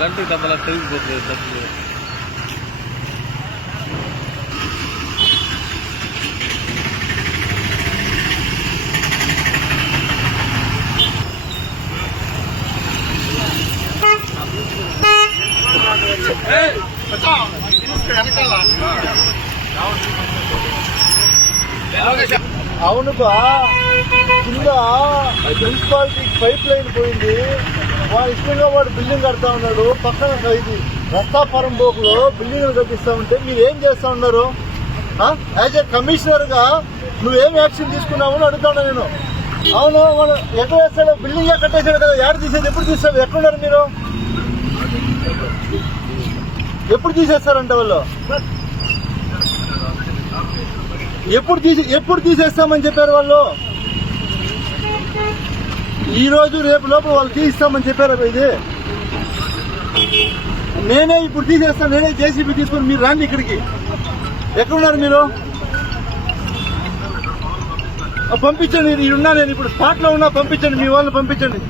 గంటకి డబ్బులు తిరిగిపోతుంది డబ్బులు. అవును బా కింద మున్సిపాలిటీ పైప్ లైన్ పోయింది. వాడు ఇష్టంగా వాడు బిల్డింగ్ కడతా ఉన్నాడు. పక్కన ఇది రస్తాపురం బోకులో బిల్డింగ్ కట్టిస్తా ఉంటే మీరు ఏం చేస్తా ఉన్నారు? యాజ్ ఏ కమిషనర్గా నువ్వేం యాక్షన్ తీసుకున్నావు అని అడుగుతాను నేను. అవును? వాడు ఎక్కడ వేస్తాడు? బిల్డింగ్ కట్టేశాడు కదా? యాడ్ తీసేది? ఎప్పుడు తీస్తాడు ఎక్కడున్నారు మీరు? ఎప్పుడు తీసేస్తారంట వాళ్ళు? ఎప్పుడు తీసి ఎప్పుడు తీసేస్తామని చెప్పారు వాళ్ళు? ఈ రోజు రేపు లోపల వాళ్ళు తీస్తామని చెప్పారు ఇది. నేనే ఇప్పుడు తీసేస్తాను నేనే జేసీబీ తీసుకుని మీరు రండి ఇక్కడికి. ఎక్కడున్నారు మీరు? పంపించండి నేను ఉన్నా నేను ఇప్పుడు స్పాట్లో ఉన్నా పంపించండి మీ వాళ్ళని పంపించండి.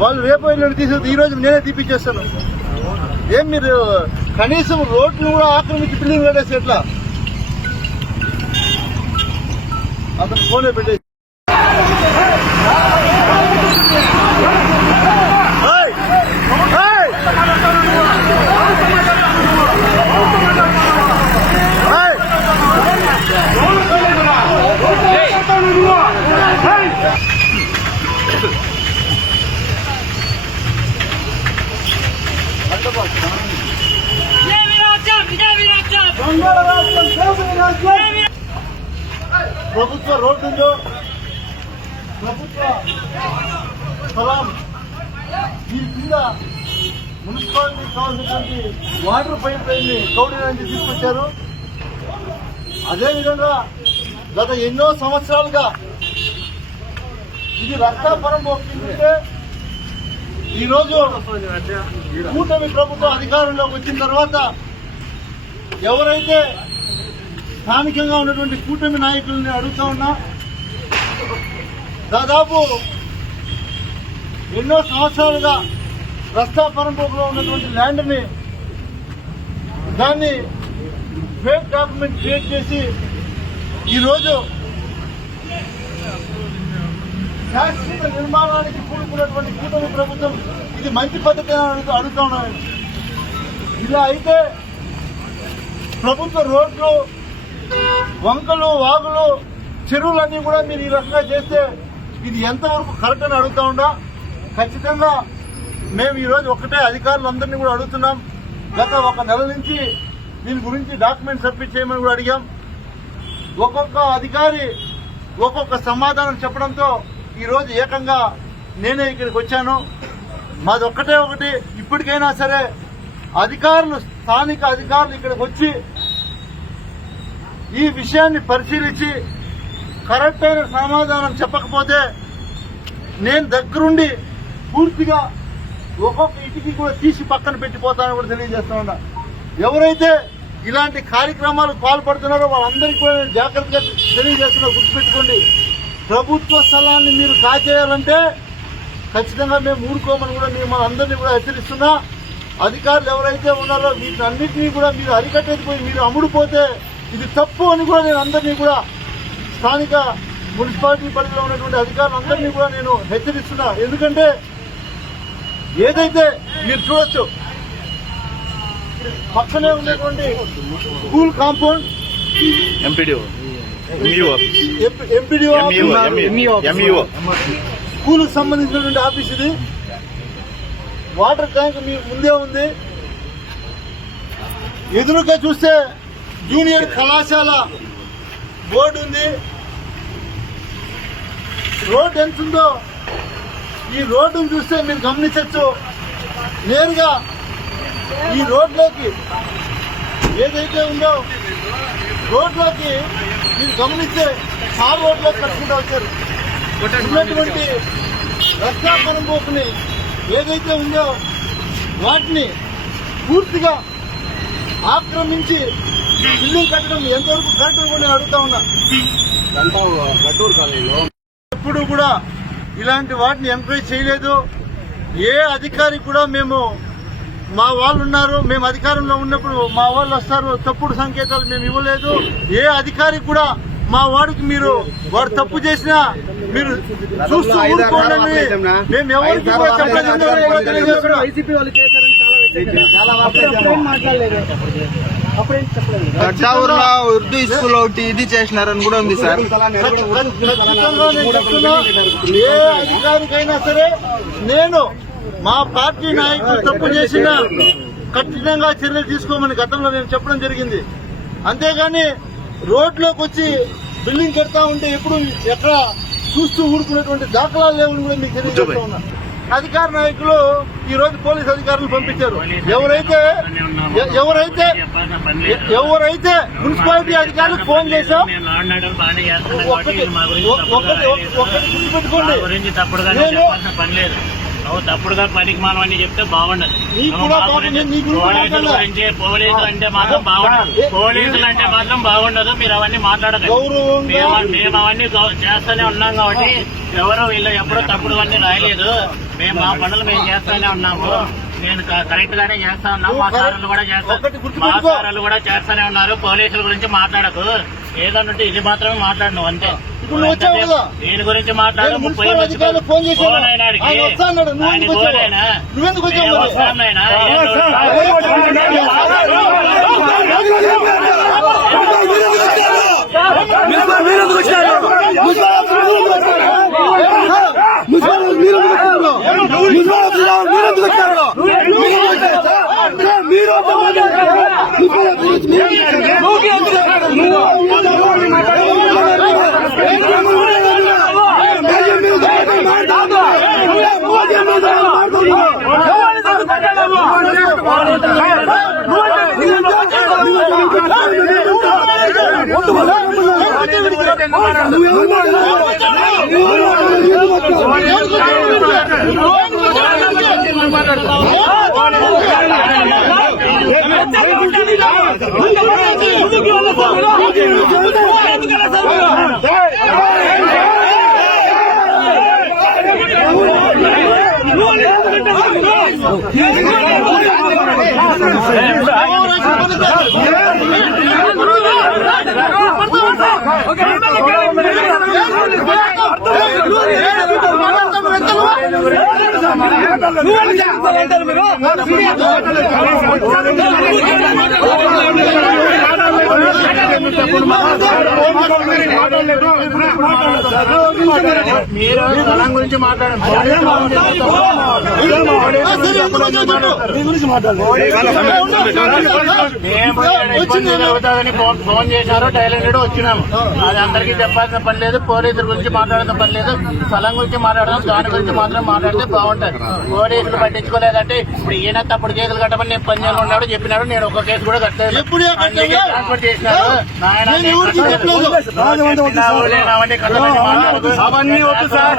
వాళ్ళు రేపు ఎల్లుండి తీసేది ఈ రోజు నేనే తీపిచ్చేస్తాను. ఏం మీరు కనీసం రోడ్లు కూడా ఆక్రమించి బిల్డింగ్ కట్టేసి ఎట్లా? అతను ఫోనే పెట్టేసి ఏయ్! ఏయ్! ఏయ్! జై విరాజం జై విరాజం మంగళవారం దేవుని రాజ్యం. ప్రభుత్వ రోడ్డు ఉందో ప్రభుత్వ స్థలం ఈ కింద మున్సిపాలిటీ కావాల్సినటువంటి వాటర్ పైప్ లైన్ కౌడి నుంచి తీసుకొచ్చారు. అదేవిధంగా గత ఎన్నో సంవత్సరాలుగా ఇది రక్తాపురం పోతుంటే ఈరోజు కూటమి ప్రభుత్వం అధికారంలోకి వచ్చిన తర్వాత ఎవరైతే స్థానికంగా ఉన్నటువంటి కూటమి నాయకుల్ని అడుగుతా ఉన్నా దాదాపు ఎన్నో సంవత్సరాలుగా రస్తా రస్తాపరంలో ఉన్నటువంటి ల్యాండ్ని దాన్ని ఫేక్ డాక్యుమెంట్ క్రియేట్ చేసి ఈరోజు శాశ్వత నిర్మాణానికి కూడుకున్నటువంటి కూటమి ప్రభుత్వం ఇది మంచి పద్ధతి అని అడుగుతా ఉన్నాను. ఇలా అయితే ప్రభుత్వ రోడ్లు వంకలు వాగులు చెరువులన్నీ కూడా మీరు ఈ రకంగా చేస్తే ఇది ఎంతవరకు కరెక్ట్ అని అడుగుతా ఉండా ఖచ్చితంగా మేము ఈరోజు ఒకటే అధికారులందరినీ కూడా అడుగుతున్నాం. గత ఒక నెల నుంచి దీని గురించి డాక్యుమెంట్ సబ్మిట్ చేయమని కూడా అడిగాం. ఒక్కొక్క అధికారి ఒక్కొక్క సమాధానం చెప్పడంతో ఈరోజు ఏకంగా నేనే ఇక్కడికి వచ్చాను. మాది ఒక్కటే ఒకటి. ఇప్పటికైనా సరే అధికారులు స్థానిక అధికారులు ఇక్కడికి వచ్చి ఈ విషయాన్ని పరిశీలించి కరెక్ట్ అయిన సమాధానం చెప్పకపోతే నేను దగ్గరుండి పూర్తిగా ఒక్కొక్క ఇంటికి కూడా తీసి పక్కన పెట్టిపోతానని కూడా తెలియజేస్తా ఉన్నా. ఎవరైతే ఇలాంటి కార్యక్రమాలు పాల్పడుతున్నారో వాళ్ళందరికీ కూడా నేను జాగ్రత్తగా తెలియజేస్తున్నా గుర్తుపెట్టుకోండి. ప్రభుత్వ స్థలాన్ని మీరు కాచేయాలంటే ఖచ్చితంగా మేము ఊరుకోమని కూడా మిమ్మల్ని అందరినీ కూడా హెచ్చరిస్తున్నా. అధికారులు ఎవరైతే ఉన్నారో వీటన్నిటినీ కూడా మీరు అరికట్టేది పోయి మీరు అమ్ముడుపోతే ఇది తప్పు అని కూడా నేను అందరినీ కూడా స్థానిక మున్సిపాలిటీ పరిధిలో ఉన్నటువంటి అధికారులందరినీ కూడా నేను హెచ్చరిస్తున్నా. ఎందుకంటే ఏదైతే మీరు చూడొచ్చు పక్కనే ఉన్నటువంటి school compound. MPDO MPDO school సంబంధించినటువంటి ఆఫీస్ ఇది. వాటర్ ట్యాంక్ మీ ముందే ఉంది. ఎదురుగా చూస్తే జూనియర్ కళాశాల బోర్డు ఉంది. రోడ్ ఎంత ఉందో ఈ రోడ్డును చూస్తే మీరు గమనించవచ్చు. నేరుగా ఈ రోడ్లోకి ఏదైతే ఉందో రోడ్లోకి మీరు గమనిస్తే ఆ రోడ్లోకి కట్టుకుంటూ వచ్చారు. ఉన్నటువంటి రక్షాపురం పోకుని ఏదైతే ఉందో వాటిని పూర్తిగా ఆక్రమించి బిల్డింగ్ కట్టడం ఎంతవరకు కరెక్ట్ కూడా అడుగుతా ఉన్నా. ఎప్పుడు కూడా ఇలాంటి వాటిని ఎంకరేజ్ చేయలేదు ఏ అధికారి కూడా మేము మా వాళ్ళు ఉన్నారు మేము అధికారంలో ఉన్నప్పుడు మా వాళ్ళు వస్తారు తప్పుడు సంకేతాలు మేము ఇవ్వలేదు ఏ అధికారి కూడా మా వాడికి మీరు వాడు తప్పు చేసినా మీరు చూస్తూ ఊరుకోండి మేము ఎవరికి తెలియజేస్తున్నాం. వైసీపీ ఉర్దూ స్కూల్ ఒకటి ఇది చేసినారని కూడా ఉంది సార్. నేను ఏ అధికారికైనా సరే నేను మా పార్టీ నాయకులు తప్పు చేసినా కఠినంగా చర్యలు తీసుకోమని గతంలో నేను చెప్పడం జరిగింది. అంతేగాని రోడ్లోకి వచ్చి బిల్డింగ్ కడతా ఉంటే ఎప్పుడు ఎక్కడ చూస్తూ ఊరుకునేటువంటి దాఖలాలు లేవని కూడా మీకు తెలియజేస్తా ఉన్నా. అధికార నాయకులు ఈ రోజు పోలీస్ అధికారులు పంపించారు. ఎవరైతే ఎవరైతే ఎవరైతే మున్సిపాలిటీ అధికారులకు ఫోన్ చేశాం ఒకటి ఒ- ఒకటి ఒకటి గుర్తుపెట్టుకోండి. నువ్వు తప్పుడుగా పనికి మానం అని చెప్తే బాగుండదు. పోలీసుల. గురించి పోలీసులు అంటే మాత్రం బాగుండదు. పోలీసులు అంటే మాత్రం బాగుండదు మీరు అవన్నీ మాట్లాడకండి. మేము అవన్నీ చేస్తూనే ఉన్నాం కాబట్టి ఎవరు వీళ్ళు ఎప్పుడూ తప్పుడు అన్ని రాయలేదు. మేము మా పనులు మేము చేస్తూనే ఉన్నాము. నేను కరెక్ట్ గానే చేస్తా ఉన్నాం. మా సార్లు కూడా ఒకటి మా. సార్లు కూడా చేస్తూనే ఉన్నారు. పోలీసుల గురించి మాట్లాడకు. ఏదన్నట్టు ఇది మాత్రమే మాట్లాడు నువ్వు అంతే. ఇప్పుడు నువ్వు వచ్చావు కదా? దీని గురించి మాట్లాడు ముప్పై అధికారులకు ఫోన్ చేశాను. ఆయన వస్తా అన్నాడు. నువ్వు ఎందుకు వచ్చావు? నువ్వెందుకు వచ్చావు నేను మరి? వస్తాను నాయనా. ఏం మీరు స్థలం గురించి మాట్లాడండి ఫోన్ చేశారు టైలెంట్ వచ్చినాము అది అందరికీ చెప్పాల్సిన పని లేదు పోలీసుల గురించి మాట్లాడాల్సిన పని లేదు స్థలం గురించి మాట్లాడదాం దాని గురించి మాత్రం మాట్లాడితే బాగుంటది పోలీసులు పట్టించుకోలేదంటే ఇప్పుడు ఈయన తప్పుడు కేసులు కట్టమని నేను పని ఉన్నాడు చెప్పినాడు నేను ఒక కేసు కూడా కట్టలేదు ట్రాన్స్ఫర్ చేసినారు. అవన్నీ వద్దు సార్.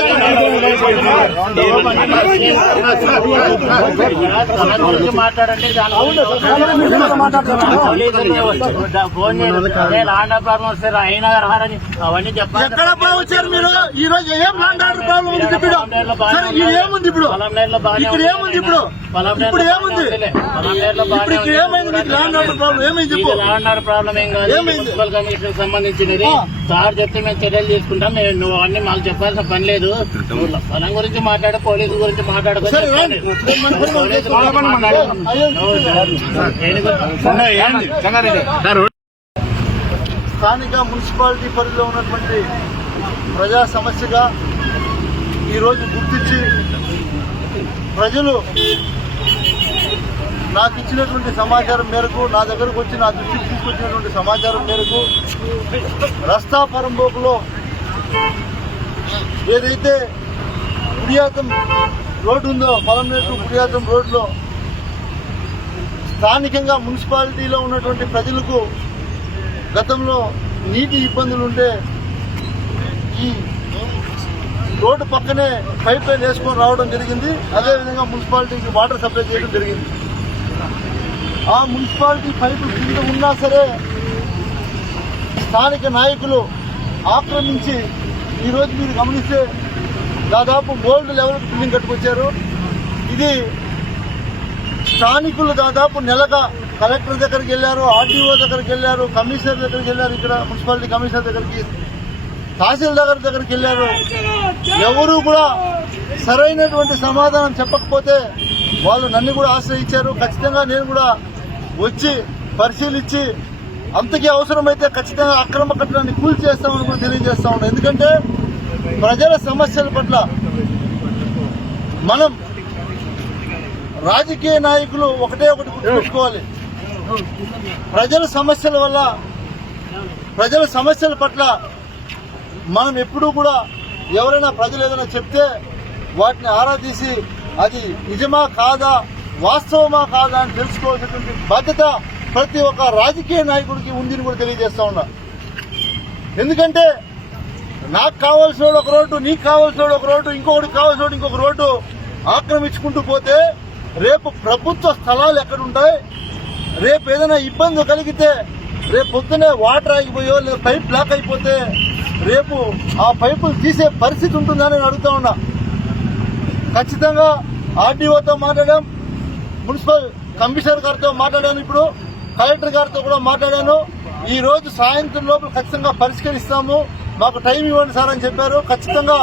మాట్లాడండి దాని గురించి ఫోన్ చేయండి అదే లాండ్ ప్రాబ్లం వస్తే అయినా రారని అవన్నీ చెప్పాలి ఎక్కడ వచ్చారు మీరు ఈ రోజు ఏం ఆర్డర్ ప్రాబ్లం ఉంది ఇప్పుడు ఏముంది ఇప్పుడు ఇక్కడ ఏముంది ఇప్పుడు ఇప్పుడు ఏముంది ఇప్పుడు ఇక్కడ ఏమైంది మీకు లాండ్ ఆర్డర్ ప్రాబ్లం ఏమైంది చెప్పు లాండ్ ఆర్డర్ ప్రాబ్లం ఏం కాదు ఏమైంది? మున్సిపల్ కమిషన్ సంబంధించినది. సార్ చెప్తే మేము చర్యలు తీసుకుంటాం. మేము నువ్వు అన్ని మాకు చెప్పాల్సిన పని లేదు. స్థలం గురించి మాట్లాడు పోలీసు గురించి మాట్లాడుకో స్థానిక మున్సిపాలిటీ పరిధిలో ఉన్నటువంటి ప్రజా సమస్యగా ఈరోజు గుర్తించి ప్రజలు నాకు ఇచ్చినటువంటి సమాచారం మేరకు నా దగ్గరకు వచ్చి నా దృష్టికి తీసుకొచ్చినటువంటి సమాచారం మేరకు రస్తా పరంబోకులో ఏదైతే కుడియాతం రోడ్డు ఉందో పలంనేటు కుడియాతం రోడ్లో స్థానికంగా మున్సిపాలిటీలో ఉన్నటువంటి ప్రజలకు గతంలో నీటి ఇబ్బందులు ఉంటే ఈ రోడ్డు పక్కనే పైప్ లైన్ వేసుకొని రావడం జరిగింది. అదేవిధంగా మున్సిపాలిటీకి వాటర్ సప్లై చేయడం జరిగింది. ఆ మున్సిపాలిటీ పైపులు కింద ఉన్నా సరే స్థానిక నాయకులు ఆక్రమించి ఈరోజు మీరు గమనిస్తే దాదాపు గోల్డ్ లెవెల్ బిల్డింగ్ కట్టుకొచ్చారు. ఇది స్థానికులు దాదాపు నెలగా కలెక్టర్ దగ్గరికి వెళ్ళారు ఆర్డీఓ దగ్గరికి వెళ్ళారు కమిషనర్ దగ్గరికి వెళ్ళారు ఇక్కడ మున్సిపాలిటీ కమిషనర్ దగ్గరికి తహసీల్దార్ దగ్గరికి వెళ్ళారు. ఎవరు కూడా సరైనటువంటి సమాధానం చెప్పకపోతే వాళ్ళు నన్ను కూడా ఆశ్రయించారు. ఖచ్చితంగా నేను కూడా వచ్చి పరిశీలించి అంతకీ అవసరమైతే ఖచ్చితంగా అక్రమ కట్టడాన్ని కూల్ చేస్తామని కూడా తెలియజేస్తా ఉన్నాం. ఎందుకంటే ప్రజల సమస్యల పట్ల మనం రాజకీయ నాయకులు ఒకటే ఒకటి గుర్తుపెట్టుకోవాలి. ప్రజల సమస్యల వల్ల ప్రజల సమస్యల పట్ల మనం ఎప్పుడూ కూడా ఎవరైనా ప్రజలు ఏదైనా చెప్తే వాటిని ఆరా తీసి అది నిజమా కాదా వాస్తవమా కాదా అని తెలుసుకోవాల్సినటువంటి బాధ్యత ప్రతి ఒక్క రాజకీయ నాయకుడికి ఉందని కూడా తెలియజేస్తా ఉన్నా. ఎందుకంటే నాకు కావాల్సిన ఒక రోడ్డు నీకు కావాల్సిన ఒక రోడ్డు ఇంకొకటి కావాల్సిన ఇంకొక రోడ్డు ఆక్రమించుకుంటూ పోతే రేపు ప్రభుత్వ స్థలాలు ఎక్కడుంటాయి? రేపు ఏదైనా ఇబ్బంది కలిగితే రేపు పొద్దునే వాటర్ ఆగిపోయో లేదా పైప్ బ్లాక్ అయిపోతే రేపు ఆ పైపులు తీసే పరిస్థితి ఉంటుందని నేను అడుగుతా ఉన్నా. ఖచ్చితంగా ఆర్డీఓతో మాట్లాడాం. మున్సిపల్ కమిషనర్ గారితో మాట్లాడాను ఇప్పుడు కలెక్టర్ గారితో కూడా మాట్లాడాను. ఈ రోజు సాయంత్రం లోపల ఖచ్చితంగా పరిష్కరిస్తాము. మాకు టైం ఇవ్వండి సార్ అని చెప్పారు. ఖచ్చితంగా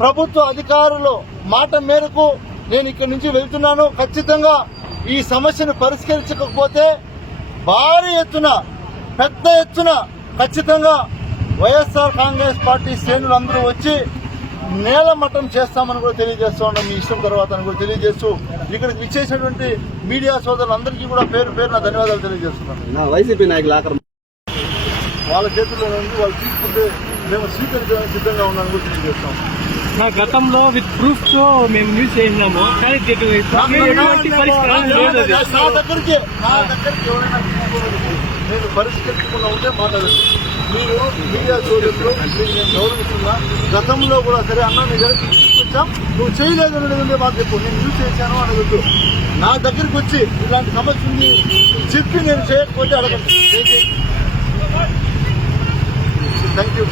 ప్రభుత్వ అధికారులు మాట మేరకు నేను ఇక్కడి నుంచి వెళ్తున్నాను. ఖచ్చితంగా ఈ సమస్యను పరిష్కరించకపోతే భారీ ఎత్తున పెద్ద ఎత్తున ఖచ్చితంగా వైఎస్ఆర్ కాంగ్రెస్ పార్టీ శ్రేణులందరూ వచ్చి నేలమట్టం చేస్తామని కూడా తెలియజేస్తూ ఉన్నాం. మీ ఇష్టం తర్వాత అని కూడా తెలియజేస్తూ ఇక్కడికి విచ్చేసినటువంటి మీడియా సోదరులందరికీ కూడా పేరు పేరు నా ధన్యవాదాలు తెలియజేస్తున్నాను వైసీపీ నాయకులు వాళ్ళ చేతుల్లో ఉంది. వాళ్ళు తీసుకుంటే మేము స్వీకరించడానికి సిద్ధంగా ఉన్నామని కూడా తెలియజేస్తాం. గతంలో విత్ ప్రూఫ్తో మేము న్యూస్ చేసినాము. కానీ ఎటువంటి పరిష్కారం లేదు. నేను పరిష్కరించకుండా ఉంటే మాట్లాడదు మీరు మీడియా సోదరులు నేను గౌరవిస్తున్నా. గతంలో కూడా సరే అన్న నీ దగ్గరికి తీసుకొచ్చాం. నువ్వు చేయలేదు అనేది మాకు చెప్పు. నేను న్యూస్ చేశాను అనేది. నా దగ్గరికి వచ్చి ఇలాంటి సమస్య ఉంది. చెప్పి నేను చేయకపోతే అడగండి. Thank you